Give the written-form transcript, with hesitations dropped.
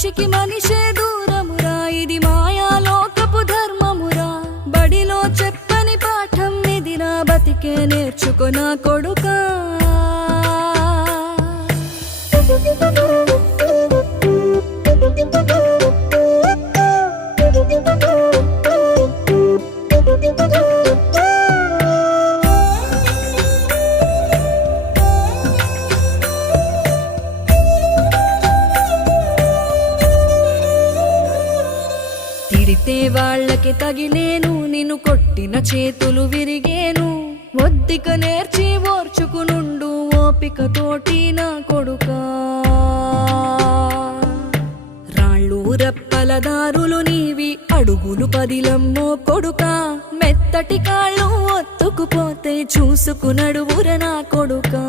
మనిషికి మనిషే దూరమురా, ఇది మాయాలోకపు ధర్మమురా. బడిలో చెప్పని పాఠం ఇదిరా, బతికే నేర్చుకో నా కొడుకా. తిడితే వాళ్ళకి తగిలేను, నిన్ను కొట్టిన చేతులు విరిగేను. ఒద్దిక నేర్చి ఓర్చుకునుండు ఓపికతోటి నా కొడుకా. రాళ్ళు రెప్పల దారులు నీవి, అడుగులు పదిలమ్మో కొడుకా. మెత్తటి కాళ్ళు ఒత్తుకుపోతే చూసుకునడువుర నా కొడుకా.